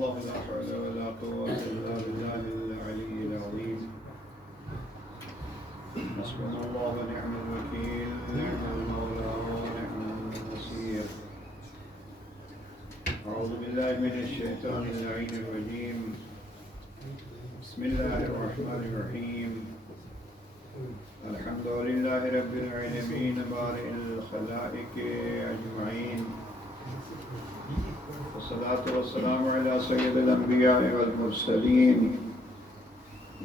الله لا حول ولا قوة إلا بالله العلي العظيم. حسبنا الله ونعم الوكيل، نعم المولى ونعم النصير. أعوذ بالله من الشيطان اللعين الرجيم. بسم الله الرحمن الرحيم. الحمد لله رب العالمين بارئ الخلائق أجمعين، والصلاة والسلام على سيد الأنبياء والمرسلين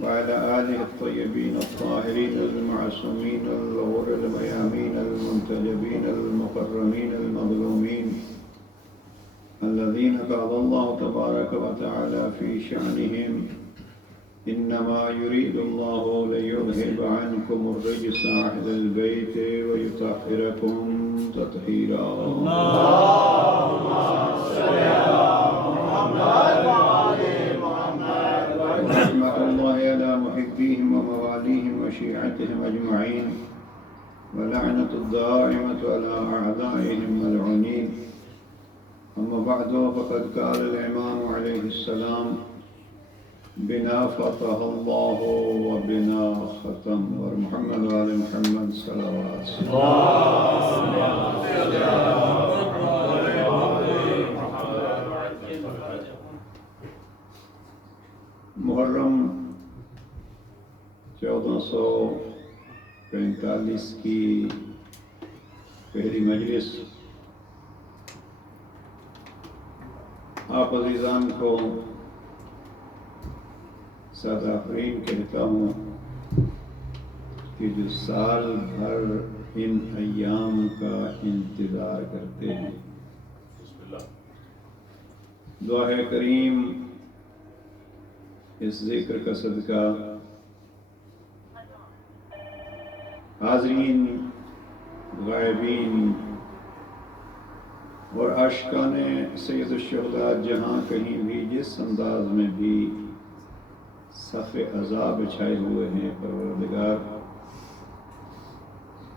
وعلى آله الطيبين الطاهرين المعصومين الغر الميامين المنتجبين المكرمين المظلومين الذين قال الله تبارك وتعالى في شأنهم: إنما يريد الله ليذهب عنكم الرجس أهل البيت ويطهركم تطهيرا. اللهم صل على محمد وعلى محمد. ورحمة الله على محبيهم ومواليهم وشيعتهم أجمعين، ولعنة الدائمة على أعدائهم ملعونين. أما بعد، فقد قال الإمام عليه السلام: بنا فتح الله وبنا ختم. ومحمد وآل محمد صلوات. محرم 1445 کی پہلی مجلس آپ عزیزان کو ساتھ آفرین کہتا ہوں کہ جو سال بھر ان ایام کا انتظار کرتے ہیں، دعا ہے کریم اس ذکر کا صدقہ حاضرین، غائبین اور عاشقان سید الشہداء جہاں کہیں بھی جس انداز میں بھی صف عذاب چھائے ہوئے ہیں، پروردگار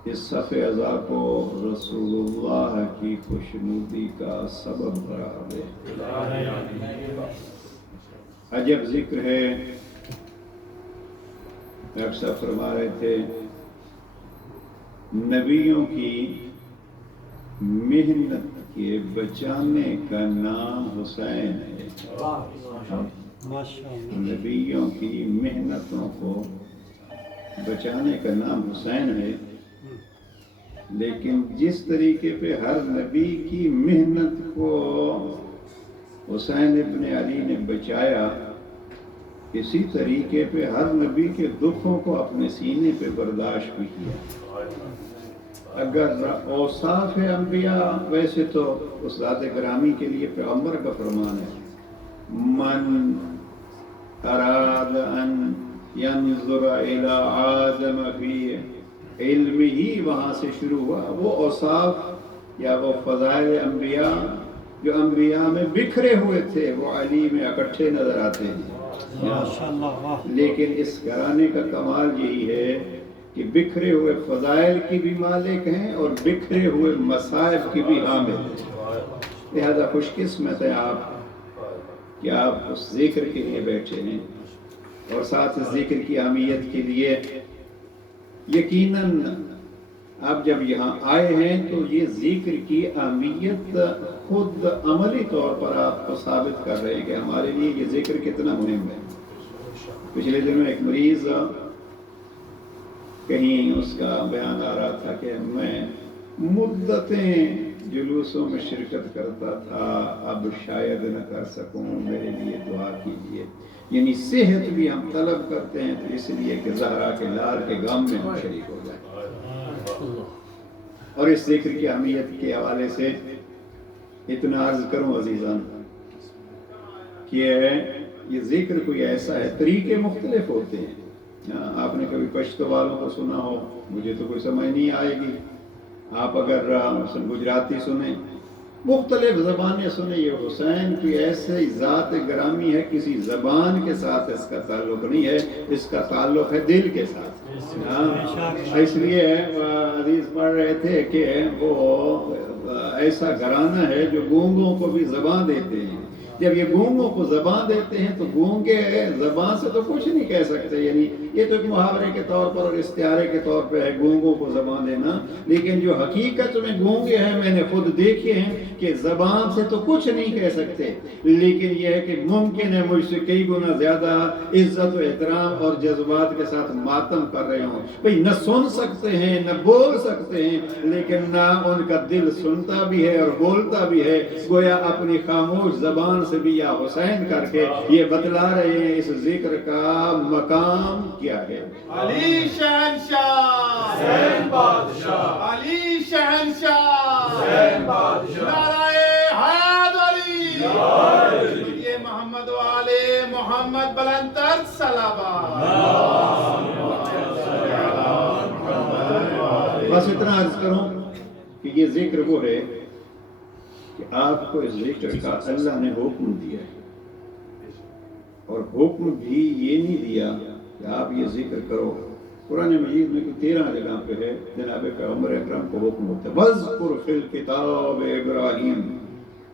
اس صف عذاب کو رسول اللہ کی خوشنودی کا سبب قرار دے۔ عجب ذکر ہے، اکثر فرما رہے تھے نبیوں کی محنت کے بچانے کا نام حسین ہے۔ نبیوں کی محنتوں کو بچانے کا نام حسین ہے، لیکن جس طریقے پہ ہر نبی کی محنت کو حسین ابن علی نے بچایا، اسی طریقے پہ ہر نبی کے دکھوں کو اپنے سینے پہ برداشت بھی کیا۔ اگر اوصاف انبیاء، ویسے تو اس ذات گرامی کے لیے پیغمبر کا فرمان ہے: من اراد ان ينظر الى آدم فی علم، ہی وہاں سے شروع ہوا۔ وہ اوصاف یا وہ فضائل انبیاء جو انبیاء میں بکھرے ہوئے تھے، وہ علی میں اکٹھے نظر آتے ہیں۔ لیکن اس گھرانے کا کمال یہی ہے کہ بکھرے ہوئے فضائل کی بھی مالک ہیں اور بکھرے ہوئے مصائب کی بھی حامل ہیں۔ لہذا خوش قسمت ہے آپ کہ آپ اس ذکر کے لیے بیٹھے ہیں، اور ساتھ اس ذکر کی اہمیت کے لیے یقیناً آپ جب یہاں آئے ہیں تو یہ ذکر کی اہمیت خود عملی طور پر آپ کو ثابت کر رہے ہیں کہ ہمارے لیے یہ ذکر کتنا مہم ہے۔ پچھلے دنوں ایک مریض کہیں اس کا بیان آ رہا تھا کہ میں مدتیں جلوسوں میں شرکت کرتا تھا، اب شاید نہ کر سکوں، میرے لیے دعا کیجیے۔ یعنی صحت بھی ہم طلب کرتے ہیں تو اس لیے کہ زہرا کے لال کے غم میں ہم شریک ہو جائیں۔ اور اس ذکر کی اہمیت کے حوالے سے اتنا عرض کروں عزیزان کہ یہ ذکر کوئی ایسا ہے، طریقے مختلف ہوتے ہیں۔ آپ نے کبھی پشتو والوں کو سنا ہو، مجھے تو کوئی سمجھ نہیں آئے گی۔ آپ اگر گجراتی سنیں، مختلف زبانیں سنیں، یہ حسین کی ایسے ذات گرامی ہے، کسی زبان کے ساتھ اس کا تعلق نہیں ہے، اس کا تعلق ہے دل کے ساتھ۔ اس لیے عزیز پڑھ رہے تھے کہ وہ ایسا گھرانہ ہے جو گونگوں کو بھی زبان دیتے ہیں، جب یہ گونگوں کو زبان دیتے ہیں تو گونگے زبان سے تو کچھ نہیں کہہ سکتے، یعنی یہ تو ایک محاورے کے طور پر اور استعارے کے طور پہ ہے گونگوں کو زبان دینا، لیکن جو حقیقت میں گونگے ہیں میں نے خود دیکھے ہیں کہ زبان سے تو کچھ نہیں کہہ سکتے، لیکن یہ ہے کہ ممکن ہے مجھ سے کئی گنا زیادہ عزت و احترام اور جذبات کے ساتھ ماتم کر رہے ہوں، بھئی نہ سن سکتے ہیں نہ بول سکتے ہیں، لیکن نہ ان کا دل سنتا بھی ہے اور بولتا بھی ہے، گویا اپنی خاموش زبان سے بھی یا حسین کر کے یہ بتلا رہے ہیں اس ذکر کا مقام کیا ہے۔ علی شہنشاہ حسین بادشاہ، علی شہنشاہ حسین بادشاہ، نعرہ حیدر علی، یہ محمد و آل محمد بلندتر صلوات۔ بس اتنا عرض کروں کہ یہ ذکر وہ ہے کہ آپ کو اس ذکر کا اللہ نے حکم دیا ہے، اور حکم بھی یہ نہیں دیا کہ آپ یہ ذکر کرو۔ قرآن مجید میں 13 جگہ پہ ہے جناب پیغمبر اکرم کو حکم ہوتا ہے وَاذْكُرْ فِي الْكِتَابِ ابراہیم،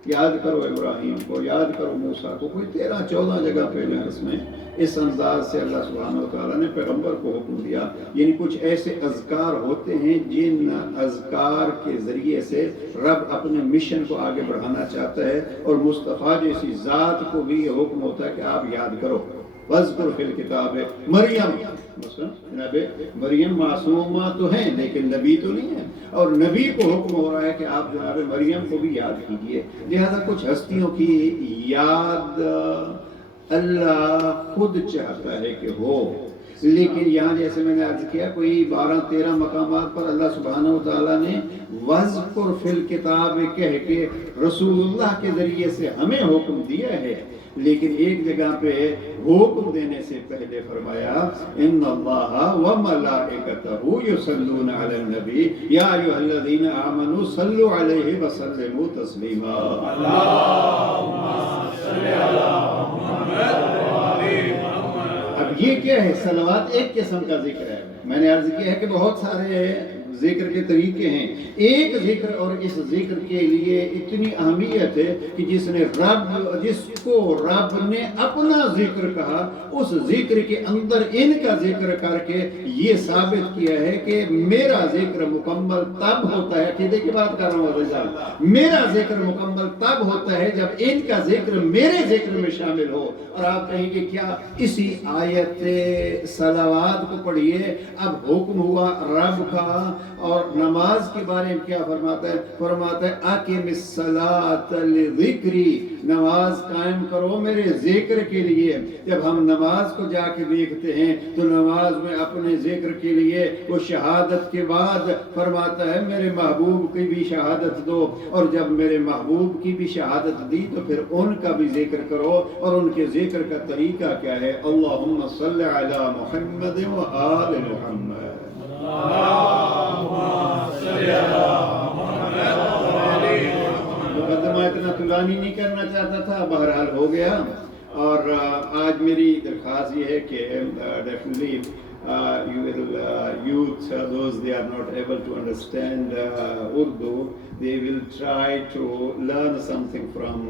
یاد کرو ابراہیم کو، یاد کرو موسیٰ کو، کوئی 13-14 جگہ پہ جو ہے اس میں اس انداز سے اللہ سبحانہ وتعالیٰ نے پیغمبر کو حکم دیا، یعنی کچھ ایسے اذکار ہوتے ہیں جن اذکار کے ذریعے سے رب اپنے مشن کو آگے بڑھانا چاہتا ہے، اور مصطفیٰ جیسی ذات کو بھی یہ حکم ہوتا ہے کہ آپ یاد کرو۔ وَاذْكُرْ فِي الْكِتَابِ مریم، مثلا جناب مریم معصومہ تو ہیں لیکن نبی تو نہیں ہے، اور نبی کو حکم ہو رہا ہے کہ آپ جناب مریم کو بھی یاد کیجئے۔ لہذا کچھ ہستیوں کی یاد اللہ خود چاہتا ہے کہ ہو، لیکن یہاں جیسے میں نے عرض کیا کوئی 12-13 مقامات پر اللہ سبحانہ وتعالیٰ نے وَاذْكُرْ فِي الْكِتَابِ کہہ کے رسول اللہ کے ذریعے سے ہمیں حکم دیا ہے، لیکن ایک جگہ پہ حکم دینے سے پہلے فرمایا ان اللہ وملائکتہ یصلون علی النبی یا ایھا الذین آمنوا صلوا علیہ وسلموا تسلیما۔ اللہم صل علی محمد اب یہ کیا ہے؟ صلوات ایک قسم کا ذکر ہے، میں نے عرض کیا ہے کہ بہت سارے ذکر کے طریقے ہیں، ایک ذکر اور اس ذکر کے لیے اتنی اہمیت ہے کہ جس کو رب نے اپنا ذکر کہا اس ذکر کے اندر ان کا ذکر کر کے یہ ثابت کیا ہے کہ میرا ذکر مکمل تب ہوتا ہے، عقیدے کی بات کر رہا ہوں رضا، میرا ذکر مکمل تب ہوتا ہے جب ان کا ذکر میرے ذکر میں شامل ہو۔ اور آپ کہیں گے کیا؟ اسی آیت صلوات کو پڑھیے، اب حکم ہوا رب کا، اور نماز کے بارے میں کیا فرماتا ہے؟ فرماتا ہے اقم الصلاۃ لذکری، نماز قائم کرو میرے ذکر کے لیے۔ جب ہم نماز کو جا کے دیکھتے ہیں تو نماز میں اپنے ذکر کے لیے وہ شہادت کے بعد فرماتا ہے میرے محبوب کی بھی شہادت دو، اور جب میرے محبوب کی بھی شہادت دی تو پھر ان کا بھی ذکر کرو، اور ان کے ذکر کا طریقہ کیا ہے؟ اللہم صل علی محمد و آل محمد۔ مقدمہ اتنا طولانی نہیں کرنا چاہتا تھا، بہرحال ہو گیا، اور آج میری درخواست یہ ہے کہ definitely you will youth, those they are not able to understand Urdu, they will try to learn something from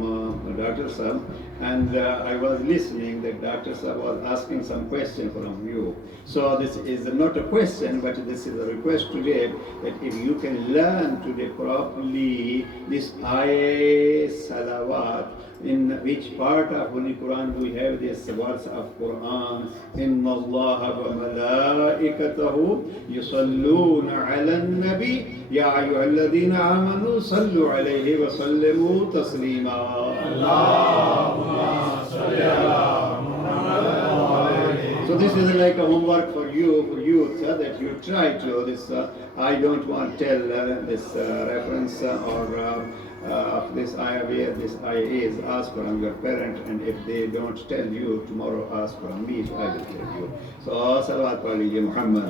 Dr. Sahab, and I was listening that Dr. Sahab was asking some question from you. So this is not a question, but this is a request today that if you can learn today properly this ayah salawat, in which part of Holy Quran do we have this words of Quran? Inna Allah wa malaikatahu yusalluna ala an-nabi ya ayyuhalladhina amanu sallu alayhi wa sallimu taslima। Allahumma salli ala Muhammad। So this is like a homework for you that you try to this. I don't want to tell this reference or of this ayah where this ayah is, ask from your parent, and if they don't tell you tomorrow, ask from me, so I will tell you. So salawat pad lijiye Muhammad।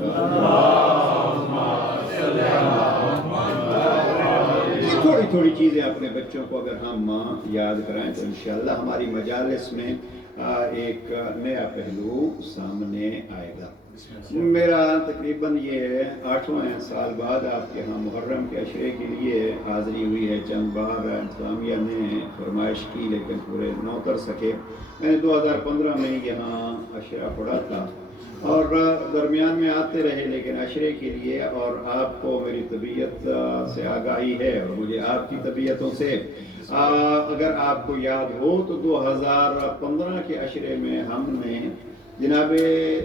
یہ تھوڑی تھوڑی چیزیں اپنے بچوں کو اگر ہم یاد کرائیں تو انشاءاللہ ہماری مجالس میں ایک نیا پہلو سامنے آئے گا۔ میرا تقریباً یہ 8واں سال بعد آپ کے ہاں محرم کے عشرے کے لیے حاضری ہوئی ہے. چند بار انتظامیہ نے فرمائش کی لیکن پورے نہ اتر سکے. میں نے 2015 میں یہاں عشرہ پڑھا تھا اور درمیان میں آتے رہے لیکن عشرے کے لیے. اور آپ کو میری طبیعت سے آگاہی ہے اور مجھے آپ کی طبیعتوں سے. اگر آپ کو یاد ہو تو 2015 کے عشرے میں ہم نے جناب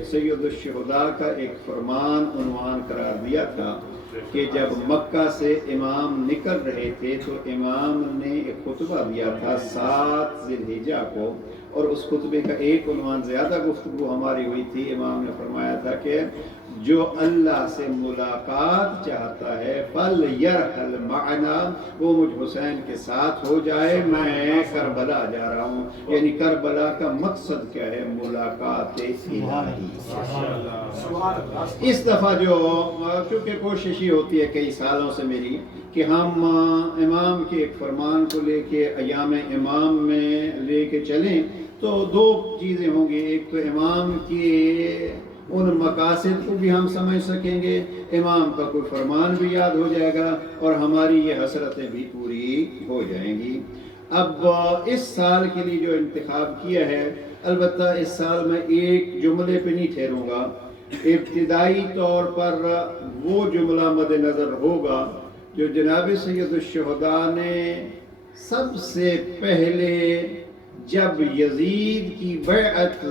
سید الشہداء کا ایک فرمان عنوان قرار دیا تھا کہ جب مکہ سے امام نکل رہے تھے تو امام نے ایک خطبہ دیا تھا 7 ذی الحجہ کو. اور اس خطبے کا ایک عنوان زیادہ گفتگو ہماری ہوئی تھی. امام نے فرمایا تھا کہ جو اللہ سے ملاقات چاہتا ہے فَلْيَرْحَلْ مَعَنَا، وہ مجھ حسین کے ساتھ ہو جائے، میں کربلا جا رہا ہوں. یعنی کربلا کا مقصد کیا ہے؟ ملاقات الہی. اس دفعہ جو چونکہ کوشش ہی ہوتی ہے کئی سالوں سے میری کہ ہم امام کے ایک فرمان کو لے کے ایام امام میں لے کے چلیں تو 2 چیزیں ہوں گی. ایک تو امام کی ان مقاصد کو بھی ہم سمجھ سکیں گے، امام کا کوئی فرمان بھی یاد ہو جائے گا اور ہماری یہ حسرتیں بھی پوری ہو جائیں گی. اب اس سال کے لیے جو انتخاب کیا ہے، البتہ اس سال میں ایک جملے پہ نہیں ٹھہروں گا. ابتدائی طور پر وہ جملہ مد نظر ہوگا جو جناب سید الشہداء نے سب سے پہلے جب یزید کی بیعت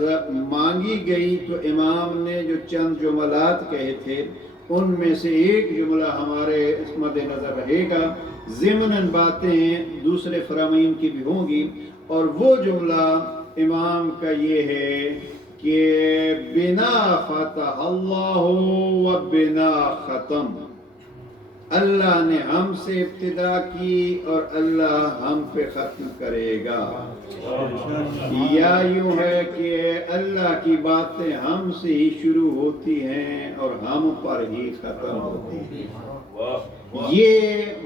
مانگی گئی تو امام نے جو چند جملات کہے تھے ان میں سے ایک جملہ ہمارے مد نظر رہے گا. ضمناً باتیں دوسرے فرامین کی بھی ہوں گی اور وہ جملہ امام کا یہ ہے کہ بنا فتح اللہ و بنا ختم. اللہ نے ہم سے ابتدا کی اور اللہ ہم پہ ختم کرے گا. یا یوں ہے کہ اللہ کی باتیں ہم سے ہی شروع ہوتی ہیں اور ہم پر ہی ختم ہوتی ہیں. یہ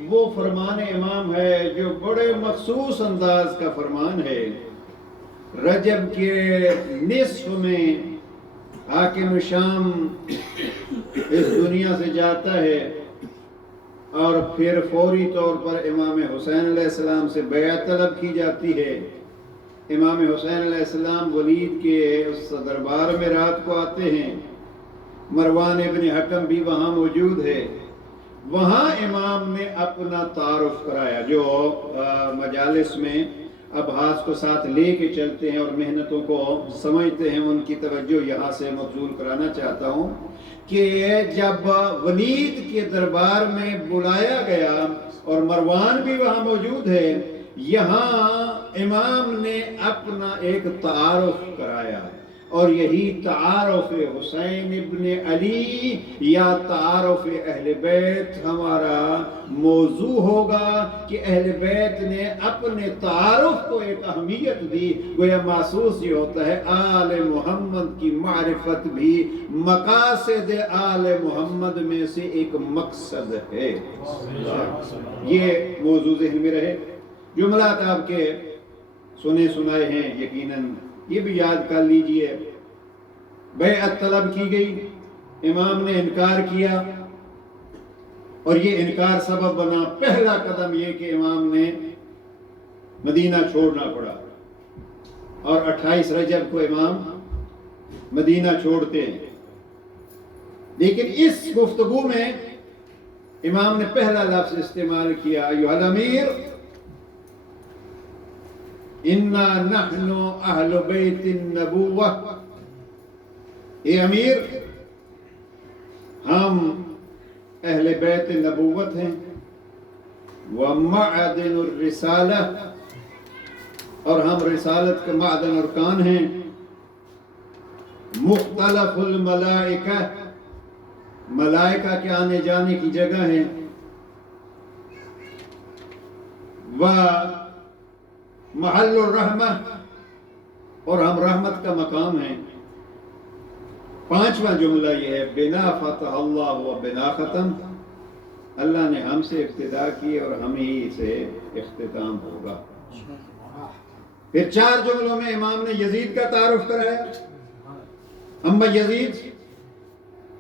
وہ فرمان امام ہے جو بڑے مخصوص انداز کا فرمان ہے. رجب کے نصف میں حاکم شام اس دنیا سے جاتا ہے اور پھر فوری طور پر امام حسین علیہ السلام سے بیعت طلب کی جاتی ہے. امام حسین علیہ السلام ولید کے اس دربار میں رات کو آتے ہیں. مروان ابن حکم بھی وہاں موجود ہے. وہاں امام نے اپنا تعارف کرایا. جو مجالس میں ابحاث کو ساتھ لے کے چلتے ہیں اور محنتوں کو سمجھتے ہیں ان کی توجہ یہاں سے مبذول کرانا چاہتا ہوں کہ جب ولید کے دربار میں بلایا گیا اور مروان بھی وہاں موجود ہے، یہاں امام نے اپنا ایک تعارف کرایا اور یہی تعارف حسین ابن علی یا تعارف اہل بیت ہمارا موضوع ہوگا کہ اہل بیت نے اپنے تعارف کو ایک اہمیت دی. گویا محسوس یہ ہوتا ہے آل محمد کی معرفت بھی مقاصد آل محمد میں سے ایک مقصد ہے. یہ موضوع ذہن میں رہے. جملات آپ کے سنے سنائے ہیں، یقیناً یہ بھی یاد کر لیجئے. بیعت طلب کی گئی، امام نے انکار کیا اور یہ انکار سبب بنا پہلا قدم یہ کہ امام نے مدینہ چھوڑنا پڑا اور 28 رجب کو امام مدینہ چھوڑتے ہیں. لیکن اس گفتگو میں امام نے پہلا لفظ استعمال کیا ایھا الامیر انا نحن اہل بیت النبوہ. اے امیر، ہم اہل بیت نبوت ہیں. ومعدن الرسالہ، اور ہم رسالت کے معدن ارکان ہیں. مختلف الملائکہ، ملائکہ کے آنے جانے کی جگہ ہیں. محل الرحمہ، اور ہم رحمت کا مقام ہیں. 5واں جملہ یہ ہے بنا فتح اللہ و بنا ختم. اللہ نے ہم سے ابتدا کی اور ہم ہی سے اختتام ہوگا. پھر 4 جملوں میں امام نے یزید کا تعارف کرایا. اما یزید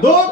2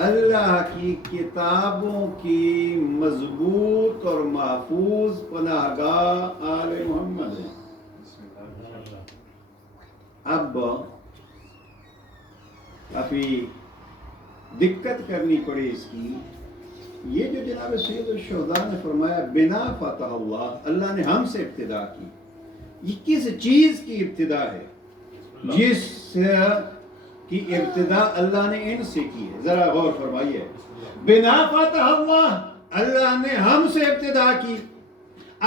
اللہ کی کتابوں کی مضبوط اور محفوظ پناہ گاہ آل محمد ہیں۔ اب کافی دقت کرنی پڑی اس کی، یہ جو جناب سید الشہداء نے فرمایا بنا فتح اللہ، اللہ نے ہم سے ابتدا کی، یہ کس چیز کی ابتدا ہے جس کی ابتدا اللہ نے ان سے کی ہے؟ ذرا غور فرمائیے، بنا فتح اللہ، اللہ نے ہم سے ابتدا کی۔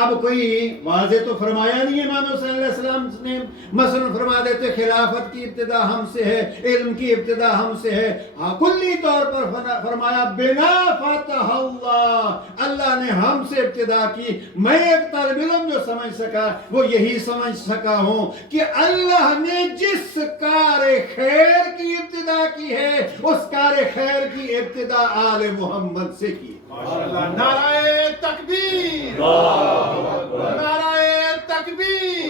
اب کوئی واضح تو فرمایا نہیں ہے، امام حسین علیہ السلام نے مثلا فرما دیتے خلافت کی ابتدا ہم سے ہے، علم کی ابتدا ہم سے ہے، ہاں کلی طور پر فرمایا بنا فتح اللہ، اللہ نے ہم سے ابتدا کی۔ میں ایک طالب علم جو سمجھ سکا وہ یہی سمجھ سکا ہوں کہ اللہ نے جس کار خیر کی ابتدا کی ہے اس کار خیر کی ابتدا آل محمد سے کی۔ نعرہ تکبیر، نعرہ تکبیر،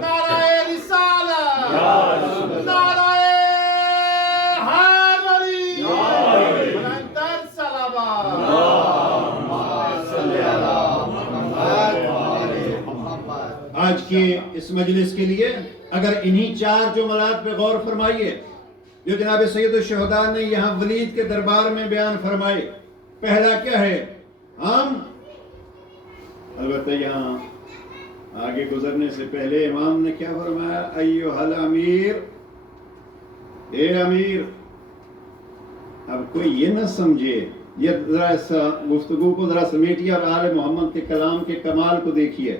نعرہ رسالہ، نعرہ حیدری، بلندتر صلوات۔ آج کے اس مجلس کے لیے اگر انہی چار جملات پہ غور فرمائیے جو جناب سید الشہداء نے یہاں ولید کے دربار میں بیان فرمائے۔ پہلا کیا ہے؟ ہم البتہ یہاں آگے گزرنے سے پہلے امام نے کیا فرمایا؟ ایھا الامیر، اے امیر۔ اب کوئی یہ نہ سمجھے، یہ ذرا اس گفتگو کو ذرا سمیٹیے اور آل محمد کے کلام کے کمال کو دیکھیے۔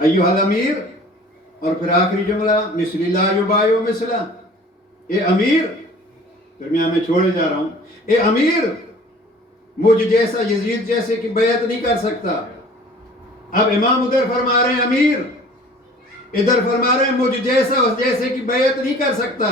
ایھا الامیر، اور پھر آخری جملہ مثل لا یبایع مثلہ، اے امیر، درمیان میں چھوڑے جا رہا ہوں، اے امیر مجھ جیسا یزید جیسے کہ بیعت نہیں کر سکتا۔ اب امام ادھر فرما رہے ہیں امیر، ادھر فرما رہے ہیں مجھ جیسے کہ بیعت نہیں کر سکتا،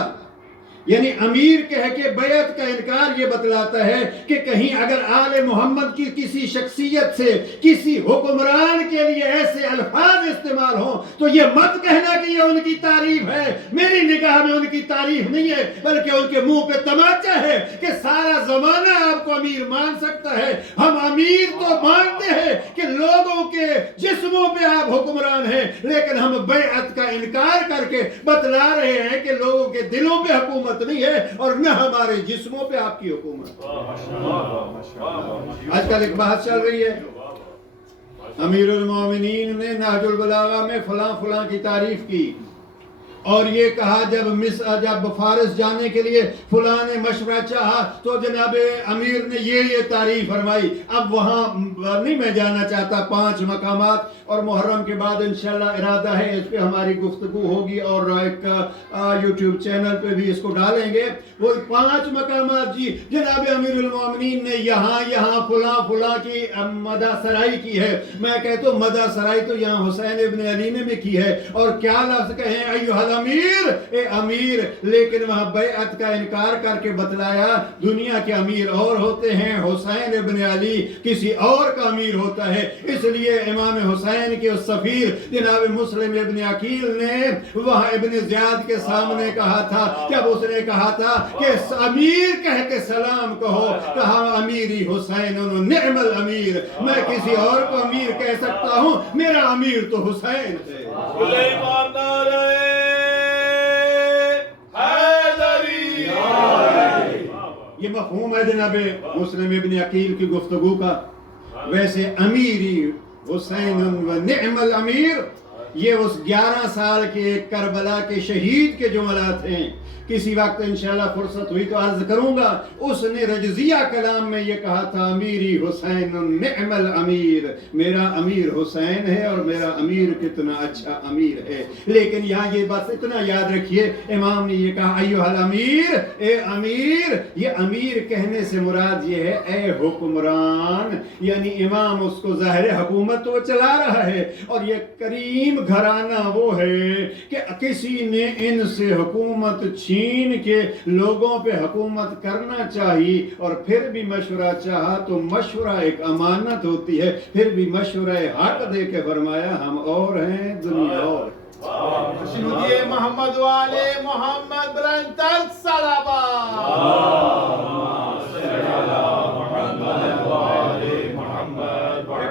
یعنی امیر کہہ کے بیعت کا انکار یہ بتلاتا ہے کہ کہیں اگر آل محمد کی کسی شخصیت سے کسی حکمران کے لیے ایسے الفاظ استعمال ہوں تو یہ مت کہنا کہ یہ ان کی تعریف ہے۔ میری نگاہ میں ان کی تعریف نہیں ہے بلکہ ان کے منہ پہ تماچا ہے کہ سارا زمانہ آپ کو امیر مان سکتا ہے۔ ہم امیر تو مانتے ہیں کہ لوگوں کے جسموں پہ آپ حکمران ہیں، لیکن ہم بیعت کا انکار کر کے بتلا رہے ہیں کہ لوگوں کے دلوں پہ حکومت نہیں ہے اور نہ ہمارے جسموں پہ آپ کی حکومت۔ آج کل ایک بات چل رہی ہے، امیر المومنین نے نہج البلاغہ میں فلاں فلاں کی تعریف کی اور یہ کہا جب فارس جانے کے لیے فلاں نے مشورہ چاہا تو جناب امیر نے یہ تعریف فرمائی۔ اب وہاں نہیں میں جانا چاہتا، 5 مقامات، اور محرم کے بعد انشاءاللہ ارادہ ہے اس پہ ہماری گفتگو ہوگی اور ایک یوٹیوب چینل پہ بھی اس کو ڈالیں گے۔ وہ 5 مقامات جی جناب امیر المومنین نے یہاں فلاں کی مدح سرائی کی ہے۔ میں کہتا ہوں مدح سرائی تو یہاں حسین ابن علی نے بھی کی ہے، اور کیا لفظ کہیں ایھا الامیر، اے امیر، لیکن وہاں بیعت کا انکار کر کے بتلایا دنیا کے امیر اور ہوتے ہیں، حسین ابن علی کسی اور کا امیر ہوتا ہے۔ اس لیے امام حسین کے اس سفیر جناب مسلم ابن عقیل نے وہاں ابن زیاد کے سامنے کہا تھا، جب اس نے کہا تھا کہ امیر کہہ کے سلام کہو، کہا امیری حسین نعم الامیر، میں کسی اور کو امیر کہہ سکتا ہوں، میرا امیر تو حسین ہے۔ سلیمان نعرہ حیدری۔ یہ مفہوم ہے جناب مسلم ابن عقیل کی گفتگو کا۔ ویسے امیری حسین و نعم الامیر یہ اس 11 سال کے کربلا کے شہید کے جملات ہیں۔ کسی وقت انشاءاللہ فرصت ہوئی تو عرض کروں گا، اس نے رجزیہ کلام میں یہ کہا تھا امیری حسین نعم الامیر، میرا امیر حسین ہے اور میرا امیر کتنا اچھا امیر ہے۔ لیکن یہاں یہ بات اتنا یاد رکھیے، امام نے یہ کہا ایھا الامیر، اے امیر، یہ امیر کہنے سے مراد یہ ہے اے حکمران، یعنی امام اس کو ظاہر حکومت تو چلا رہا ہے، اور یہ کریم گھرانہ وہ ہے کہ کسی نے ان سے حکومت چھین کے لوگوں پہ حکومت کرنا چاہیے، اور پھر بھی مشورہ چاہا تو مشورہ ایک امانت ہوتی ہے، پھر بھی مشورہ حق دے کے فرمایا ہم اور ہیں دنیا اور۔ محمد والے محمد بلندتر صلوات۔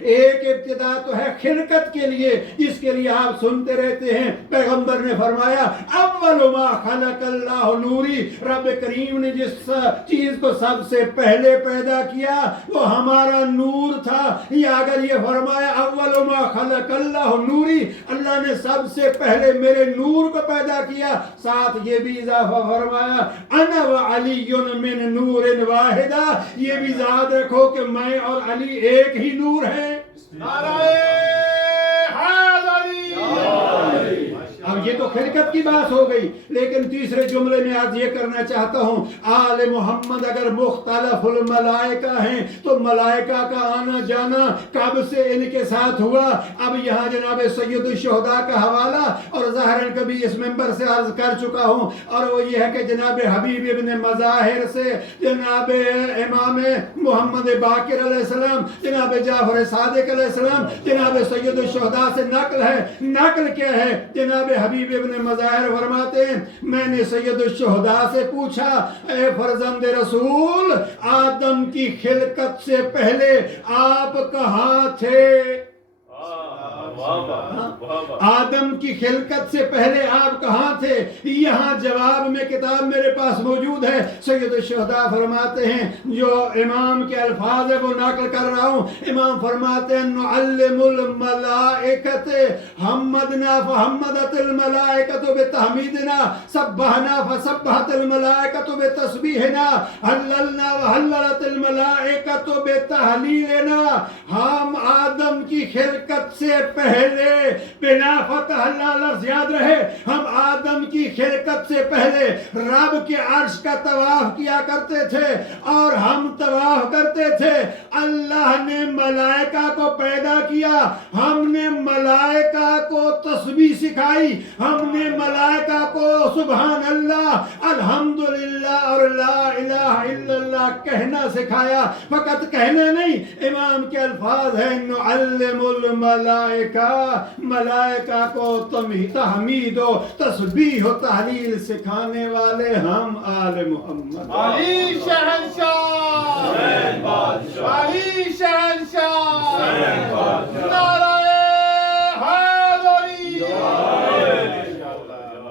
ایک ابتدا تو ہے خلقت کے لیے جس کے لیے آپ سنتے رہتے ہیں. پیغمبر نے فرمایا اول ما خلق اللہ نوری، رب کریم نے جس چیز کو سب سے پہلے پیدا کیا وہ ہمارا نور تھا. یا اگر یہ فرمایا اول ما خلق اللہ نوری، اللہ نے سب سے پہلے میرے نور کو پیدا کیا، ساتھ یہ بھی اضافہ فرمایا انا وعلی من نور واحدہ، یہ بھی یاد رکھو کہ میں اور علی ایک ہی نور ہیں. اب یہ تو خلقت کی بات ہو گئی، لیکن تیسرے جملے میں آج یہ کرنا چاہتا ہوں آل محمد اگر مختلف الملائکہ ہیں تو ملائکہ کا آنا جانا کب سے ان کے ساتھ ہوا؟ اب یہاں جناب سید الشہداء کا حوالہ اور ظاہراً کبھی اس ممبر سے عرض کر چکا ہوں، اور وہ یہ ہے کہ جناب حبیب ابن مظاہر سے جناب امام محمد باقر علیہ السلام، جناب جعفر صادق علیہ السلام، جناب سید الشہداء سے نقل ہے. نقل کیا ہے؟ جناب حبیب ابن مظاہر فرماتے ہیں میں نے سید الشہداء سے پوچھا اے فرزند رسول، آدم کی خلقت سے پہلے آپ کہاں تھے؟ آدم کی خلقت سے پہلے آپ کہاں تھے؟ یہاں جواب میں کتاب میرے پاس موجود ہے. سید الشہداء فرماتے ہیں، جو امام کے الفاظ ہے وہ نقل کر رہا ہوں. امام فرماتے ہیں نعلم الملائکۃ حمدنا فحمدت الملائکۃ بتحمیدنا، سبحنا فسبحت الملائکۃ بتسبیحنا، حللنا وحللت الملائکۃ بتحلیلنا. ہم آدم کی خلقت سے پہلے بنا فتح اللہ لفظ یاد رہے، ہم آدم کی خلقت سے پہلے رب کے عرش کا طواف کیا کرتے تھے اور ہم طواف کرتے تھے. اللہ نے ملائکہ کو پیدا کیا، ہم نے ملائکہ کو تسبیح سکھائی، ہم نے ملائکہ کو سبحان اللہ الحمدللہ اور لا الہ الا اللہ کہنا سکھایا. فقط کہنا نہیں، امام کے الفاظ ہیں نعلم الملائکہ، ملائکہ کو تحمید و تسبیح و تحلیل سکھانے والے ہم آل محمد. علی شہنشاہ، علی شہنشاہ، نعرہ حیدری.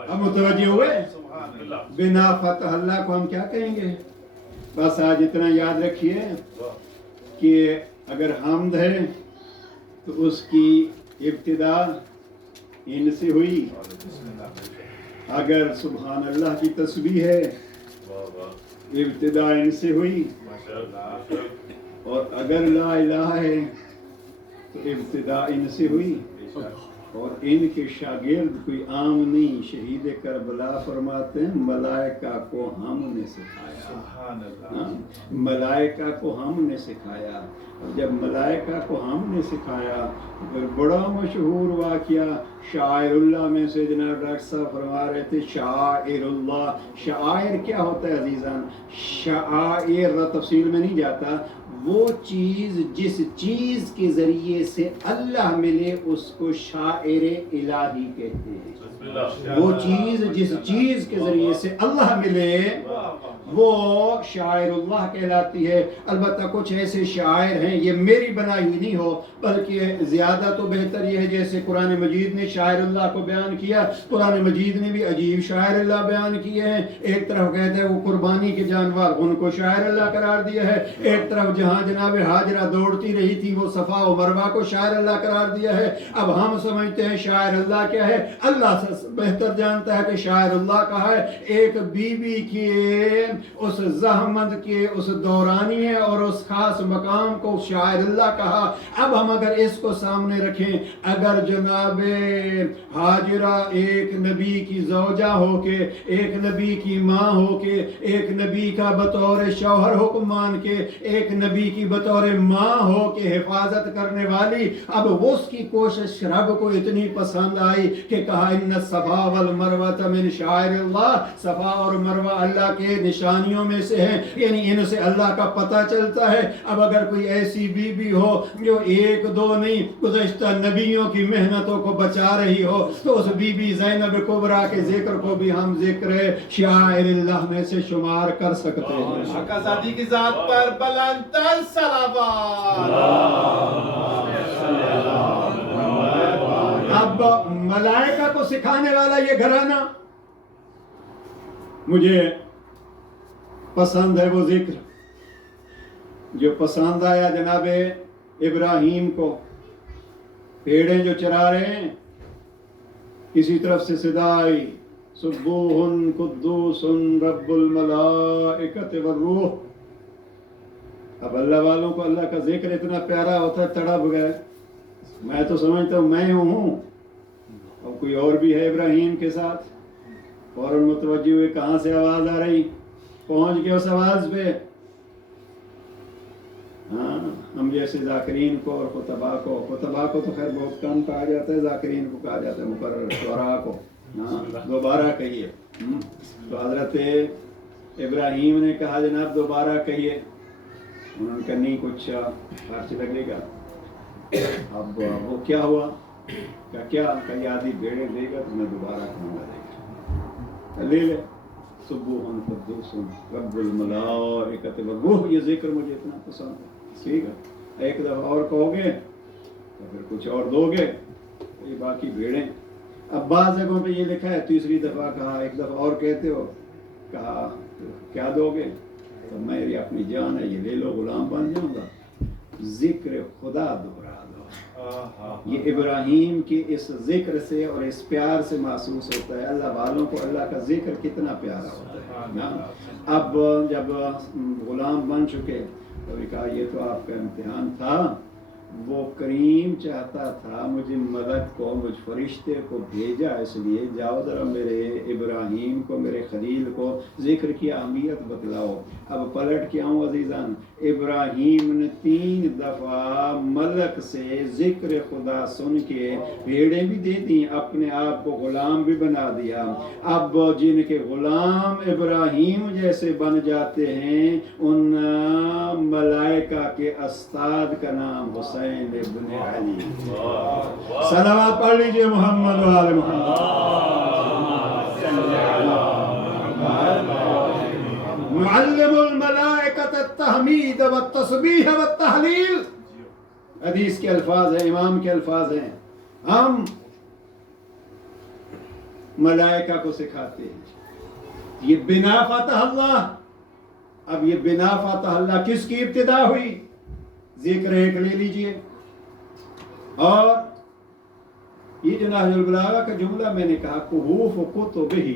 اب متوجہ ہوئے؟ بنا فتح اللہ کو ہم کیا کہیں گے؟ بس آج اتنا یاد رکھیے کہ اگر حمد ہے تو اس کی ابتدا ان سے ہوئی، اگر سبحان اللہ کی تسبیح ہے ابتدا ان سے ہوئی، اور اگر لا الہ ہے تو ابتدا ان سے ہوئی. اور ان کے شاگرد کوئی عام نہیں، شہید کربلا فرماتے ہیں ملائکہ کو ہم نے سکھایا. ملائکہ کو ہم نے سکھایا. جب ملائکہ کو ہم نے سکھایا پھر بڑا مشہور واقعہ شاعر اللہ میں سے جناب ڈاکٹر صاحب فرما رہے تھے شاعر اللہ. شاعر کیا ہوتا ہے عزیزان؟ شاعر تفصیل میں نہیں جاتا، وہ چیز جس چیز کے ذریعے سے اللہ ملے اس کو شاعر الہی کہتے ہیں. وہ چیز جس چیز کے ذریعے سے اللہ ملے وہ شاعر اللہ کہلاتی ہے. البتہ کچھ ایسے شاعر ہیں، یہ میری بنائی ہوئی نہیں ہو بلکہ زیادہ تو بہتر یہ ہے جیسے قرآن مجید نے شاعر اللہ کو بیان کیا، قرآن مجید نے بھی عجیب شاعر اللہ بیان کیے ہیں. ایک طرف کہتے ہیں وہ قربانی کے جانور، ان کو شاعر اللہ قرار دیا ہے. ایک طرف جہاں جناب حاجرہ دوڑتی رہی تھی وہ صفا و مروہ کو شاعر اللہ قرار دیا ہے. اب ہم سمجھتے ہیں شاعر اللہ کیا ہے، اللہ سے بہتر جانتا ہے کہ شاعر اللہ کہا ہے ایک بی بی کے اس زحمت کے اس دورانیے اور اس خاص مقام کو شاعر اللہ کہا. اب ہم اگر اس کو سامنے رکھیں، اگر جناب حاجرہ ایک نبی کی زوجہ ہو کے، ایک نبی کی ماں ہو کے، ایک نبی کا بطور شوہر حکم مان کے، ایک نبی کی بطور ماں ہو کے حفاظت کرنے والی، اب اس کی کوشش رب کو اتنی پسند آئی کہ کہا ان الصفا والمروہ من شعائر اللہ، صفا اور مروہ اللہ کے نشانیوں میں سے ہیں، یعنی ان سے اللہ کا پتہ چلتا ہے. اب اگر کوئی ایسی بی بی ہو جو ایک دو نہیں گزشتہ نبیوں کی محنتوں کو بچا رہی ہو تو اس بی بی زینب کبریٰ کے ذکر کو بھی ہم ذکر شعائر اللہ میں سے شمار کر سکتے ہیں. آقا زادی کی ذات پر بلند تر صلوات. اب ملائکہ کو سکھانے والا یہ گھرانہ مجھے پسند ہے وہ ذکر جو پسند آیا جناب ابراہیم کو. بھیڑیں جو چرا رہے ہیں کسی طرف سے صدا آئی سبوح قدوس رب الملائکۃ والروح. اب اللہ والوں کو اللہ کا ذکر اتنا پیارا ہوتا ہے تڑپ گئے. میں تو سمجھتا ہوں میں ہوں اور کوئی اور بھی ہے ابراہیم کے ساتھ. فوراً متوجہ ہوئے کہاں سے آواز آ رہی, پہنچ گئے اس آواز پہ. ہاں ہم جیسے ذاکرین کو اور خطبہ کو تو خیر بہت کم کہا جاتا ہے, ذاکرین کو کہا جاتا ہے مقرر شعراء کو. ہاں دوبارہ کہیے. تو حضرت ابراہیم نے کہا جناب دوبارہ کہیے. انہوں نے کہا نہیں کچھ خرچ لگے گا. اب وہ کیا ہوا کیا کئی آدھی بھیڑیں دے گا تو میں دوبارہ کہوں گا لے لے. سبوح قدوس رب الملائکۃ والروح یہ ذکر مجھے اتنا پسند ہے. ٹھیک ہے ایک دفعہ اور کہو گے تو پھر کچھ اور دو گے یہ باقی بھیڑیں. اب بعض جگہوں پہ یہ لکھا ہے تیسری دفعہ کہا ایک دفعہ اور کہتے ہو کہا کیا دو گے تو میری اپنی جان ہے یہ لے لو غلام بن جاؤں گا. ذکر خدا دوہرا دو. یہ ابراہیم کی اس ذکر سے اور اس پیار سے محسوس ہوتا ہے اللہ والوں کو اللہ کا ذکر کتنا پیارا ہوتا ہے. اب جب غلام بن چکے تو نے کہا یہ تو آپ کا امتحان تھا. وہ کریم چاہتا تھا مجھے ملک کو مجھ فرشتے کو بھیجا اس لیے جاؤ ذرا میرے ابراہیم کو میرے خلیل کو ذکر کی اہمیت بتلاؤ. اب پلٹ کے آؤں عزیزان ابراہیم نے 3 دفعہ ملک سے ذکر خدا سن کے بھیڑیں بھی دے دیں اپنے آپ کو غلام بھی بنا دیا. اب جن کے غلام ابراہیم جیسے بن جاتے ہیں ان ملائکہ کے استاد کا نام حسین ابن علی. صلوات پڑھ لیجئے محمد و آل محمد. معلم الملائکۃ التحمید والتسبیح والتحلیل. حدیث کے الفاظ ہیں امام کے الفاظ ہیں. ہم ملائکہ کو سکھاتے ہیں یہ بنا فتح اللہ. اب یہ بنا فتح اللہ کس کی ابتدا ہوئی؟ ذکر ایک لے لیجئے. اور یہ جو نہج البلاغہ کا جملہ میں نے کہا کہوف و کتبہ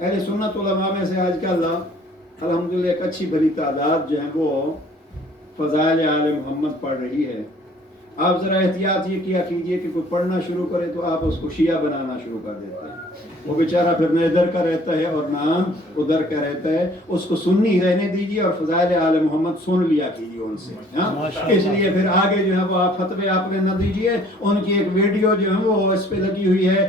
اہل سنت علماء میں سے آج کل الحمدللہ ایک اچھی بھلی تعداد جو ہیں وہ فضائل آل محمد پڑھ رہی ہے. آپ ذرا احتیاط یہ کیا کیجئے کہ کوئی پڑھنا شروع کرے تو آپ اس کو شیعہ بنانا شروع کر دیتے ہیں. وہ بیچارہ پھر نہ ادھر کا رہتا ہے اور نہ ادھر کا رہتا ہے. اس کو سنی رہنے دیجئے اور فضائل آل محمد سن لیا کیجئے ان سے. اس لیے پھر آگے جو ہے وہ آپ فتوے آپ نے نہ دیجئے. ان کی ایک ویڈیو جو ہے وہ اس پہ لگی ہوئی ہے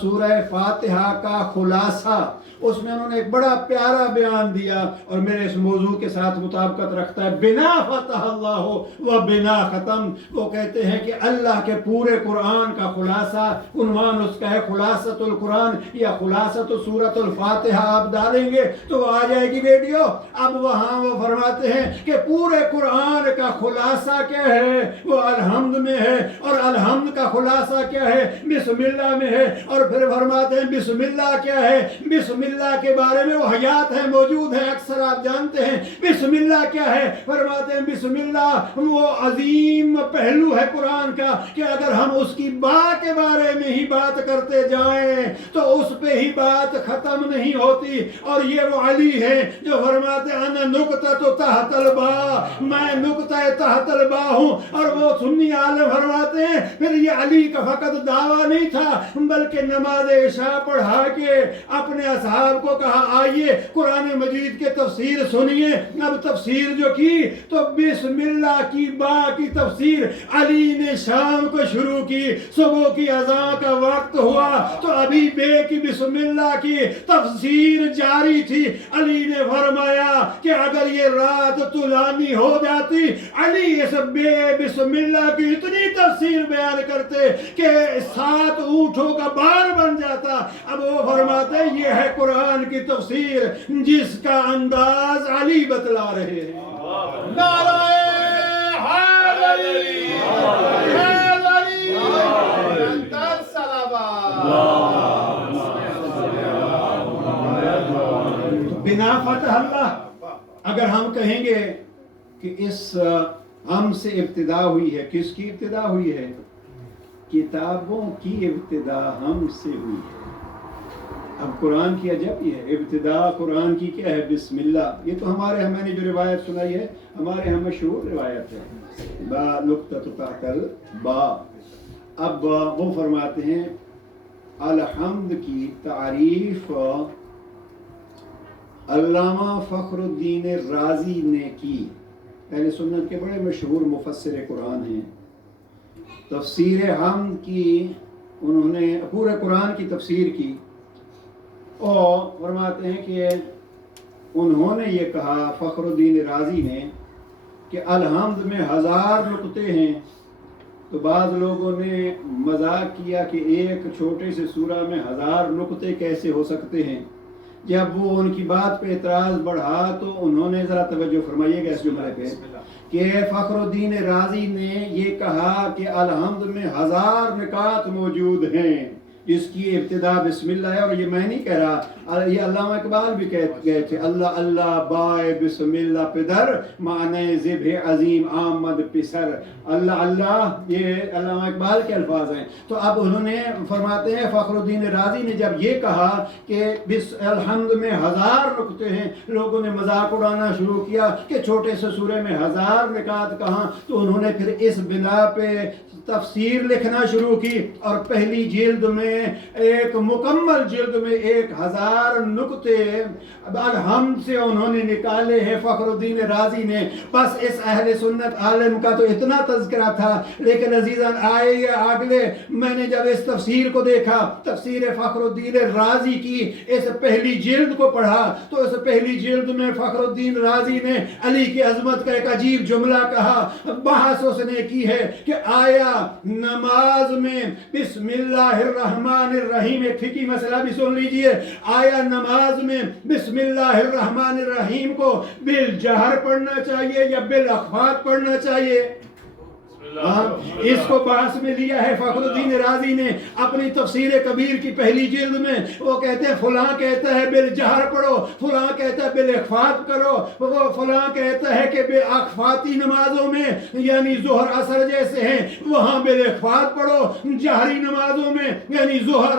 سورہ فاتحہ کا خلاصہ. اس میں انہوں نے ایک بڑا پیارا بیان دیا اور میرے اس موضوع کے ساتھ مطابقت رکھتا ہے. بنا فتح اللہ و بنا ختم. وہ کہتے ہیں کہ اللہ کے پورے قرآن کا خلاصہ عنوان اس کا ہے خلاصۃ القرآن یا خلاصۃ سورۃ الفاتحہ. آپ ڈالیں گے تو وہ آ جائے گی ویڈیو. اب وہاں وہ فرماتے ہیں کہ پورے قرآن کا خلاصہ کیا ہے وہ الحمد میں ہے اور الحمد کا خلاصہ کیا ہے بسم اللہ میں ہے. اور پھر فرماتے ہیں بسم اللہ کیا ہے. بسم اللہ کے بارے میں وہ حیات ہیں موجود ہیں اکثر آپ جانتے ہیں. بسم اللہ کیا ہے فرماتے ہیں بسم اللہ وہ عظیم پہلو ہے قرآن کا کہ اگر ہم اس کی با کے بارے میں ہی بات کرتے جائیں تو اس پہ ہی بات ختم نہیں ہوتی. اور یہ وہ علی ہے جو فرماتے ہیں انا نقطۃ تحت الباء میں نقطہ تحت الباء ہوں. اور وہ سنی عالم فرماتے ہیں پھر یہ علی کا فقط دعویٰ نہیں تھا بلکہ نماز عشاء پڑھا کے اپنے اصحاب کو کہا آئیے قرآن مجید کے تفسیر سنیے. اب تفسیر جو کی تو بسم اللہ کی با کی تفسیر علی نے شام کو شروع کی. صبح کی اذان کا وقت ہوا تو ابھی بے کی بسم اللہ کی تفسیر جاری تھی. علی نے فرمایا کہ اگر یہ رات طولانی ہو جاتی علی اس بے بسم اللہ کی اتنی تفسیر بیان کرتے کہ 7 اونٹوں کا بار بن جاتا. اب وہ فرماتے ہیں یہ ہے قرآن کی تفسیر جس کا انداز علی بتلا رہے ہیں. نعرہ حیدری بنا فتح اللہ اگر ہم کہیں گے کہ اس ہم سے ابتدا ہوئی ہے، کس کی ابتدا ہوئی ہے؟ کتابوں کی ابتدا ہم سے ہوئی ہے۔ اب قرآن کی عجب یہ ہے، ابتدا قرآن کی کیا ہے؟ بسم اللہ۔ یہ تو ہمارے میں نے جو روایت سنائی ہے ہمارے یہاں مشہور روایت ہے، با نقطۃ تحت البا۔ اب وہ فرماتے ہیں الحمد کی تعریف علامہ فخر الدین رازی نے کی۔ اہل سنت کے بڑے مشہور مفسر قرآن ہیں۔ تفسیر حمد کی انہوں نے پورے قرآن کی تفسیر کی اور فرماتے ہیں کہ انہوں نے یہ کہا فخر الدین رازی نے کہ الحمد میں 1000 نقطے ہیں، تو بعض لوگوں نے مذاق کیا کہ ایک چھوٹے سے سورہ میں 1000 نقطے کیسے ہو سکتے ہیں۔ جب وہ ان کی بات پہ اعتراض بڑھا تو انہوں نے ذرا توجہ فرمائیے گا اس جملے پہ کہ فخر الدین رازی نے یہ کہا کہ الحمد میں 1000 نکات موجود ہیں جس کی ابتدا بسم اللہ ہے، اور یہ میں نہیں کہہ رہا، یہ علامہ اقبال بھی کہے تھے، اللہ اللہ بائے بسم اللہ پدر معنی ذبح عظیم آمد پسر، اللہ اللہ، یہ علامہ اقبال کے الفاظ ہیں۔ تو اب انہوں نے فرماتے ہیں فخر الدین رازی نے جب یہ کہا کہ الحمد میں 1000 نقطے ہیں، لوگوں نے مذاق اڑانا شروع کیا کہ چھوٹے سے سورے میں 1000 نکات کہاں، تو انہوں نے پھر اس بنا پہ تفسیر لکھنا شروع کی اور پہلی جلد میں ایک مکمل جلد میں 1000 نقطے الحمد سے انہوں نے نکالے ہیں فخر الدین رازی نے۔ بس اس اہل سنت عالم کا تو اتنا تذکرہ تھا، لیکن عزیزان آئے یا اگلے میں نے جب اس تفسیر کو دیکھا، تفسیر فخر الدین رازی کی اس پہلی جلد کو پڑھا تو اس پہلی جلد میں فخر الدین رازی نے علی کی عظمت کا ایک عجیب جملہ کہا، بحث اس نے کی ہے کہ آیا نماز میں بسم اللہ الرحمن الرحیم، ایک فقہی مسئلہ بھی سن لیجئے، آیا نماز میں بسم اللہ الرحمن الرحیم کو بالجہر پڑھنا چاہیے یا بالاخفات پڑھنا چاہیے؟ اس کو بحث میں لیا ہے فخر الدین رازی نے اپنی تفسیر کبیر کی پہلی جلد میں۔ وہ کہتے ہیں فلاں کہتا ہے بالجہر پڑھو، فلاں کہتا ہے بالاخفات کرو، وہ فلاں کہتا ہے کہ بالاخفاتی نمازوں میں یعنی ظہر عصر جیسے ہیں وہاں بالاخفات پڑھو، جہری نمازوں میں یعنی ظہر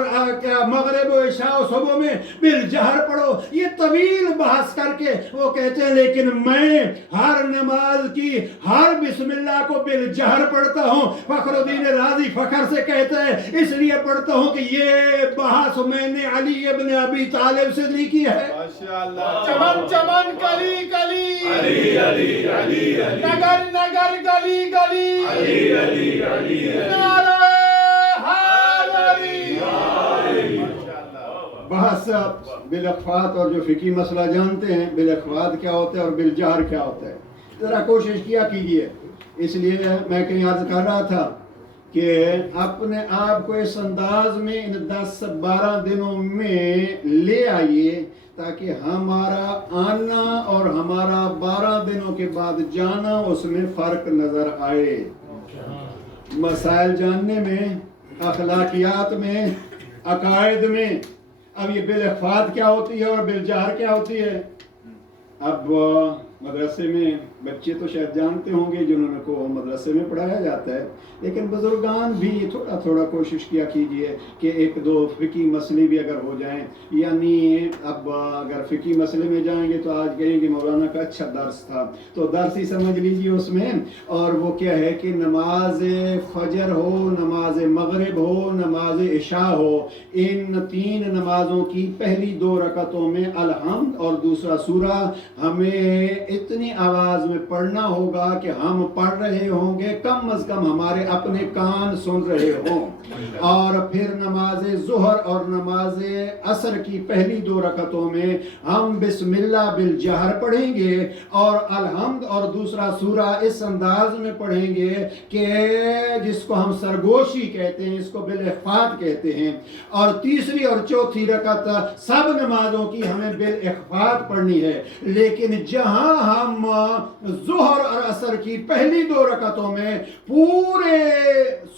مغرب و عشاء و صبح میں بالجہر پڑھو۔ یہ طویل بحث کر کے وہ کہتے ہیں لیکن میں ہر نماز کی ہر بسم اللہ کو بالجہر پڑھتا ہوں۔ فخر الدین رازی فخر سے کہتا ہے اس لیے پڑھتا ہوں کہ یہ بحث میں نے علی ابن ابی طالب سے نہیں کی ہے۔ چمن چمن کلی کلی علی علی علی نگر نگر گلی گلی علی علی علی نعرہ حیدری۔ بحث بالاخفات اور جو فقہی مسئلہ جانتے ہیں بالاخفات کیا ہوتا ہے اور بالجہر کیا ہوتا ہے، ذرا کوشش کیا کیجئے۔ اس لیے میں کہیں عرض کر رہا تھا کہ اپنے آپ کو اس انداز میں ان 10-12 دنوں میں لے آئیے تاکہ ہمارا آنا اور ہمارا 12 دنوں کے بعد جانا اس میں فرق نظر آئے، مسائل جاننے میں، اخلاقیات میں، عقائد میں۔ اب یہ بالاخفات کیا ہوتی ہے اور بالجہر کیا ہوتی ہے؟ اب مدرسے میں بچے تو شاید جانتے ہوں گے جنہوں نے کو مدرسے میں پڑھایا جاتا ہے، لیکن بزرگان بھی تھوڑا تھوڑا کوشش کیا کیجئے کہ 1-2 فقہی مسئلے بھی اگر ہو جائیں، یعنی اب اگر فقہی مسئلے میں جائیں گے تو آج کہیں کہ مولانا کا اچھا درس تھا، تو درس ہی سمجھ لیجئے اس میں، اور وہ کیا ہے کہ نماز فجر ہو، نماز مغرب ہو، نماز عشاء ہو، ان 3 نمازوں کی پہلی 2 رکعتوں میں الحمد اور دوسرا سورہ ہمیں اتنی آواز میں پڑھنا ہوگا کہ ہم پڑھ رہے ہوں گے، کم از کم ہمارے اپنے کان سن رہے ہوں، اور پھر نماز ظہر اور نماز عصر کی پہلی 2 رکعتوں میں ہم بسم اللہ بالجہر پڑھیں گے اور الحمد اور دوسرا سورہ اس انداز میں پڑھیں گے کہ جس کو ہم سرگوشی کہتے ہیں، اس کو بالاخفات کہتے ہیں، اور تیسری اور چوتھی رکعت سب نمازوں کی ہمیں بالاخفات پڑھنی ہے، لیکن جہاں ہم ظہر اور عصر کی پہلی 2 رکعتوں میں پورے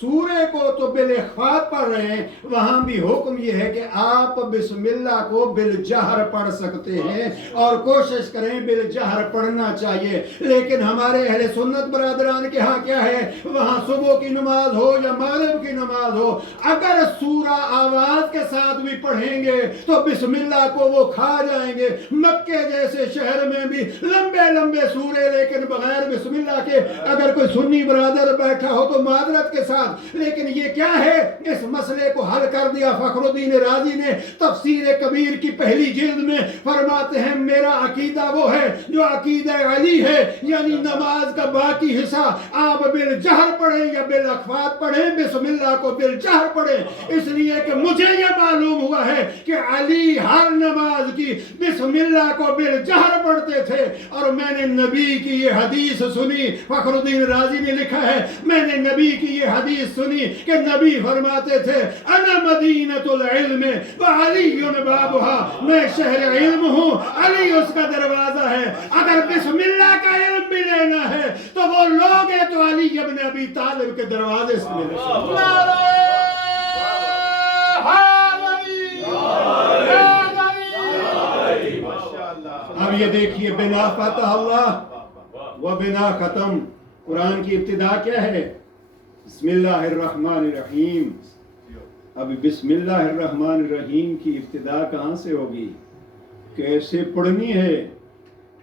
سورے کو تو بالاخفاء پڑھ رہے ہیں، وہاں بھی حکم یہ ہے کہ آپ بسم اللہ کو بالجہر پڑھ سکتے ہیں اور کوشش کریں بالجہر پڑھنا چاہیے۔ لیکن ہمارے اہل سنت برادران کے ہاں کیا ہے، وہاں صبح کی نماز ہو یا مغرب کی نماز ہو، اگر سورہ آواز کے ساتھ بھی پڑھیں گے تو بسم اللہ کو وہ کھا جائیں گے۔ مکے جیسے شہر میں بھی لمبے لمبے سورے لیکن بغیر بسم اللہ کے، اگر کوئی سنی برادر بیٹھا ہو تو معذرت کے ساتھ، لیکن یہ کیا ہے، اس مسئلے کو حل کر دیا فخر الدین رازی نے تفسیر کبیر کی پہلی جلد میں۔ فرماتے ہیں میرا عقیدہ وہ ہے جو عقیدہ علی ہے، یعنی نماز کا باقی حصہ آپ بالجہر پڑھیں یا بالاخفاء پڑھیں، بسم اللہ کو بالجہر پڑھیں، اس لیے کہ مجھے یہ معلوم ہوا ہے کہ علی ہر نماز کی بسم اللہ کو بالجہر پڑھتے تھے، اور میں نے نبی کی یہ حدیث سنی، فخر الدین رازی نے لکھا ہے میں نے نبی کی یہ حدیث سنی کہ نبی فرماتے تھے انا مدینۃ العلم وعلی بابها، میں شہر علم ہوں، علی اس کا دروازہ ہے۔ اگر بسم اللہ کا علم بھی لینا ہے تو وہ لوگ ہیں تو علی ابن ابی طالب کے دروازے سے ملے۔ اب یہ دیکھیے بنا فتح اللہ و بنا ختم، قرآن کی ابتدا کیا ہے؟ بسم اللہ الرحمن الرحیم۔ اب بسم اللہ الرحمن الرحیم کی ابتدا کہاں سے ہوگی؟ کیسے پڑھنی ہے؟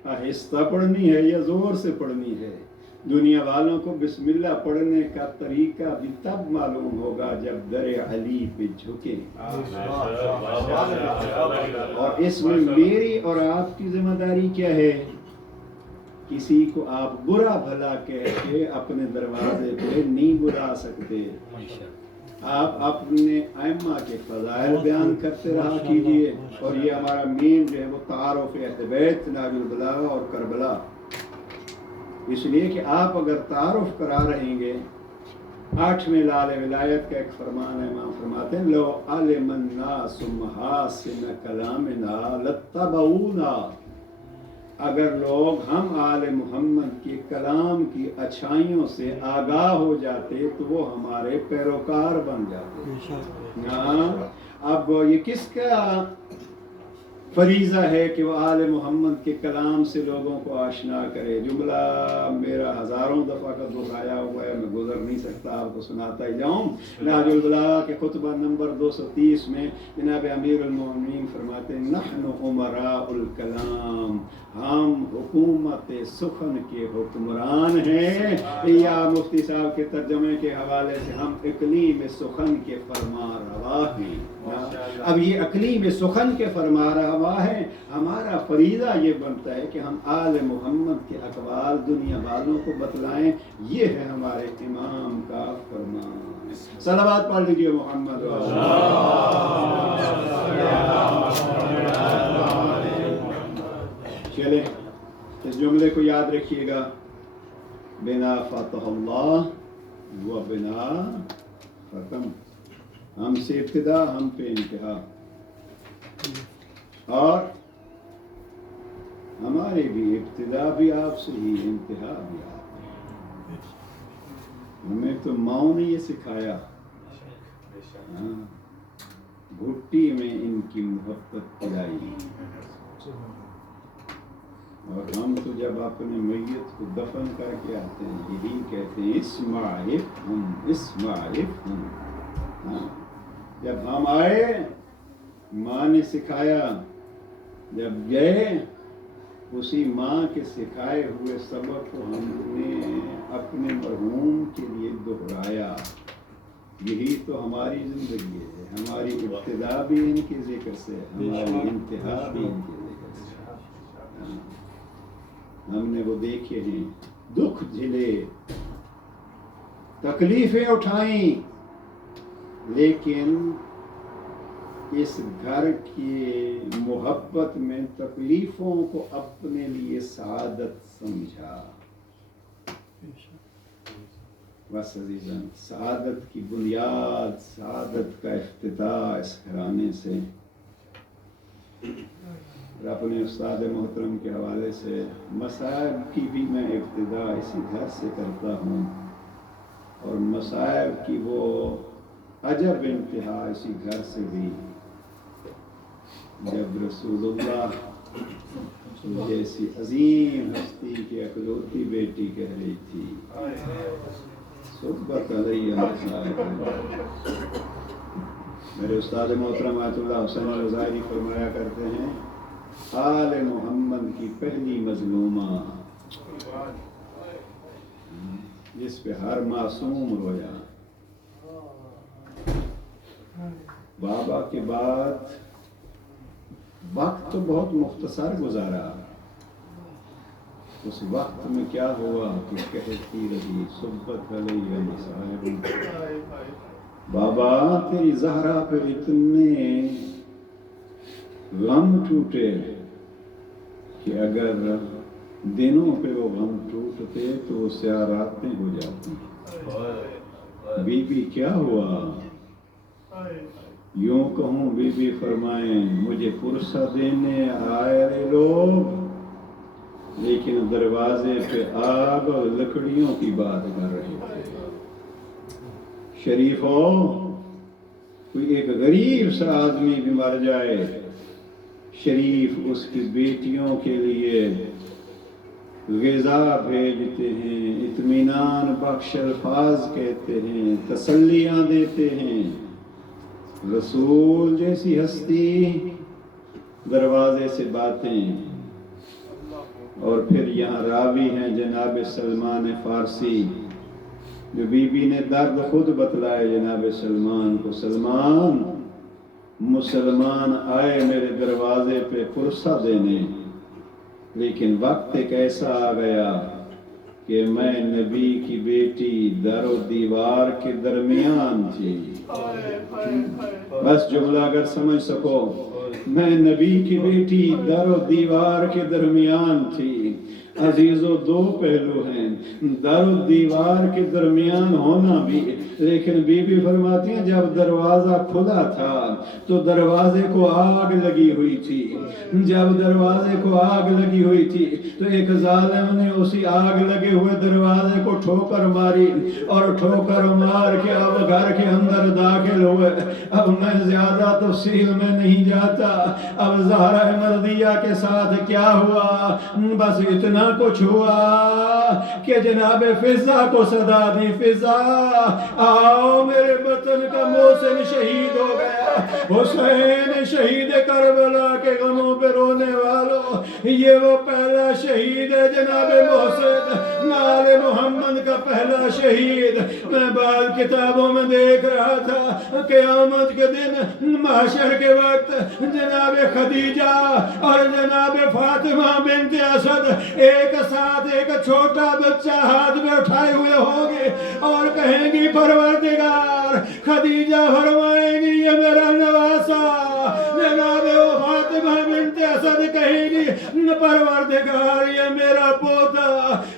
آہستہ پڑھنی ہے یا زور سے پڑھنی ہے؟ دنیا والوں کو بسم اللہ پڑھنے کا طریقہ بھی تب معلوم ہوگا جب در علی پہ جھکے۔ اور اس میں میری اور آپ کی ذمہ داری کیا ہے؟ کسی کو آپ برا بھلا کہہ کے اپنے دروازے پہ نہیں بلا سکتے۔ آپ اپنے ائمہ کے فضائل بیان کرتے رہا کیجئے، اور یہ ہمارا مین جو ہے وہ تعارف اہل بیت ناج البلاغہ اور کربلا، اس لیے کہ آپ اگر تعارف کرا رہیں گے، 8ویں لال ولایت کا ایک فرمان ہے، امام فرماتے ہیں لو علم الناس محاسن کلامنا لاتبعونا، اگر لوگ ہم آل محمد کے کلام کی اچھائیوں سے آگاہ ہو جاتے تو وہ ہمارے پیروکار بن جاتے۔ اب یہ کس کا فریضہ ہے کہ وہ آل محمد کے کلام سے لوگوں کو آشنا کرے؟ جملہ میرا ہزاروں دفعہ کا دہرایا ہوا ہے، میں گزر نہیں سکتا، آپ کو سناتا ہی جاؤں۔ نہج البلاغہ کے خطبہ نمبر 230 میں جناب امیر المومنین فرماتے ہیں نحن امراء الکلام، ہم حکومت سخن کے حکمران ہیں، یا مفتی صاحب کے ترجمے کے حوالے سے ہم اقلیم سخن کے فرما روا ہیں۔ اب یہ اقلیم سخن کے فرما روا ہیں، ہمارا فریضہ یہ بنتا ہے کہ ہم آل محمد کے اقوال دنیا والوں کو بتلائیں، یہ ہے ہمارے امام کا فرمان۔ صلوات پڑھ لیجیے محمد چلے اس جملے کو یاد رکھیے گا، بنا فتح اللہ و بنا ختم، ہم سے ابتدا ہم پہ انتہا، اور ہماری بھی ابتدا بھی آپ سے ہی، انتہا بھی آپ سے۔ ہمیں تو ماؤں نے یہ سکھایا، گھٹی میں ان کی محبت پلائی، اور ہم تو جب اپنے میت کو دفن کر کے آتے ہیں یہی کہتے ہیں اسمعہم اسمعہم۔ جب ہم آئے ماں نے سکھایا، جب گئے اسی ماں کے سکھائے ہوئے سبق کو ہم نے اپنے مرحوم کے لیے دہرایا۔ یہی تو ہماری زندگی ہے، ہماری ابتدا بھی ان کے ذکر سے، ہماری انتہا بھی ان کے ذکر سے۔ ہم نے وہ دیکھے ہیں، دکھ جھلے، تکلیفیں اٹھائیں، لیکن اس گھر کی محبت میں تکلیفوں کو اپنے لیے سعادت سمجھا۔ بس عزیزاں، سعادت کی بنیاد، سعادت کا افتتاح اس گھرانے سے اور اپنے استاد محترم کے حوالے سے مصائب کی بھی میں ابتدا اسی گھر سے کرتا ہوں، اور مصائب کی وہ عجب انتہا اسی گھر سے بھی، جب رسول اللہ جیسی عظیم ہستی کی اکلوتی بیٹی کہہ رہی تھی صحبت علیہ السلام۔ میرے استاد محترم آیت اللہ حسین الظاہری فرمایا کرتے ہیں، آل محمد کی پہلی مظلومہ جس پہ ہر معصوم رویا، بابا کے بعد وقت تو بہت مختصر گزارا، اس وقت میں کیا ہوا کہ کہتی رہی صحبت علیہ مصائب۔ بابا تیری زہرا پہ اتنے غم ٹوٹے کہ اگر دنوں پہ وہ غم ٹوٹتے تو اسے راتیں ہو جاتی۔ بی بی کیا ہوا؟ یوں کہوں بی بی فرمائیں مجھے فرصت دینے آئے رے لوگ، لیکن دروازے پہ آگ اور لکڑیوں کی بات کر رہے تھے۔ شریفوں، کوئی ایک غریب سا آدمی بھی مر جائے، شریف اس کی بیٹیوں کے لیے غذا بھیجتے ہیں، اطمینان بخش الفاظ کہتے ہیں، تسلیاں دیتے ہیں۔ رسول جیسی ہستی دروازے سے باتیں، اور پھر یہاں راوی ہیں جناب سلمان فارسی، جو بی بی نے درد خود بتلائے جناب سلمان کو، سلمان مسلمان آئے میرے دروازے پہ فرصت دینے، لیکن وقت ایک ایسا آ گیا کہ میں نبی کی بیٹی در و دیوار کے درمیان تھی۔ بس جملہ اگر سمجھ سکو، میں نبی کی بیٹی در و دیوار کے درمیان تھی۔ عزیزو، دو پہلو ہیں، در و دیوار کے درمیان ہونا بھی، لیکن بی بی فرماتی ہیں جب دروازہ کھلا تھا تو دروازے کو آگ لگی ہوئی تھی۔ جب دروازے کو آگ لگی ہوئی تھی تو ایک ظالم نے اسی آگ لگے ہوئے دروازے کو ٹھوکر ماری، اور ٹھوکر مار کے اب گھر کے اندر داخل ہوئے۔ اب میں زیادہ تفصیل میں نہیں جاتا، اب زہرا مرضیہ کے ساتھ کیا ہوا، بس اتنا کچھ ہوا کہ جناب فضا کو صدا دی، فضا آؤ میرے وطن کا محسن شہید ہو گیا، حسین شہید کربلا کے غموں پہ رونے والوں، یہ وہ پہلا شہید ہے جناب محسن، آل محمد کا پہلا شہید۔ میں بعض کتابوں میں دیکھ رہا تھا قیامت کے دن محشر کے وقت جناب خدیجہ اور جناب فاطمہ بنت اسد ایک ساتھ ایک چھوٹا بچہ ہاتھ میں اٹھائے ہوئے ہوں گے اور کہیں گی پروردگار، خدیجہ فرمائیں گی یہ میرا نواسا، جناب فاطمہ بنت اسد کہیں گی پروردگار یہ میرا پوتا،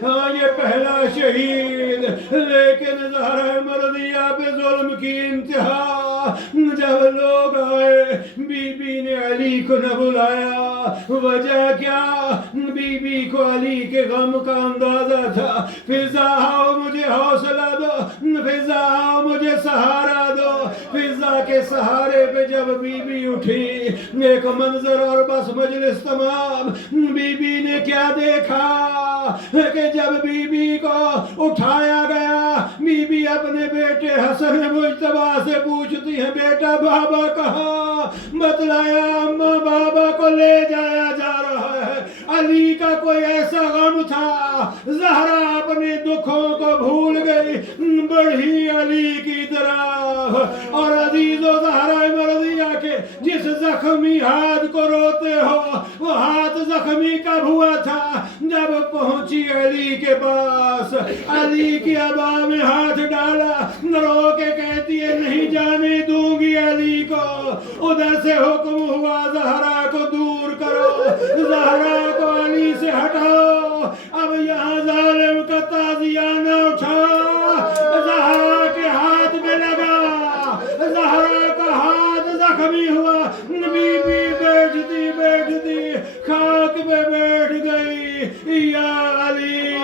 ہاں یہ پہلا شہید۔ لیکن زہرا مرضیہ پہ ظلم کی انتہا، جب لوگ آئے بی بی نے علی کو نہ بلایا، وجہ کیا؟ بی بی کو علی کے غم کا اندازہ تھا۔ فضا آؤ مجھے حوصلہ دو، فضا آؤ مجھے سہارا دو۔ فضا کے سہارے پہ جب بی بی اٹھی، ایک منظر اور بس مجلس تمام، بی بی نے کیا دیکھا کہ جب بی بی کو اٹھایا گیا، بی بی اپنے بیٹے حسن مجتبیٰ سے پوچھتی ہے بیٹا بابا کہاں؟ بتلایا اماں بابا کو لے جایا جا رہا ہے۔ علی کا کوئی ایسا غم تھا، زہرا اپنے دکھوں کو بھول گئی، بڑھی علی کی طرف، اور عزیز و زہرا مرضیہ کے جس زخمی ہاتھ کو روتے ہو وہ ہاتھ زخمی کب ہوا تھا؟ جب پہنچی علی کے پاس، علی کی عبا میں ہاتھ ڈالا، رو کے کہتی ہے نہیں جانے دوں گی علی کو۔ ادھر سے حکم ہوا زہرا کو دور کرو، زہرا کو علی سے ہٹاؤ، اب یہاں ظالم کا تعزیہ نہ اٹھا۔ زہرا کے ہاتھ میں لگا، زہرا کا ہاتھ زخمی ہوا، بی بی بیٹھتی یا علی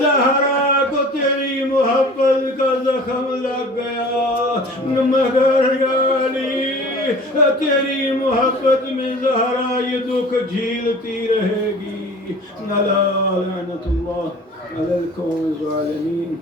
زہرا کو تیری محبت کا زخم لگ گیا، مگر یا علی تیری محبت میں زہرا یہ دکھ جھیلتی رہے گی۔ لعنت اللہ علی القوم الظالمین۔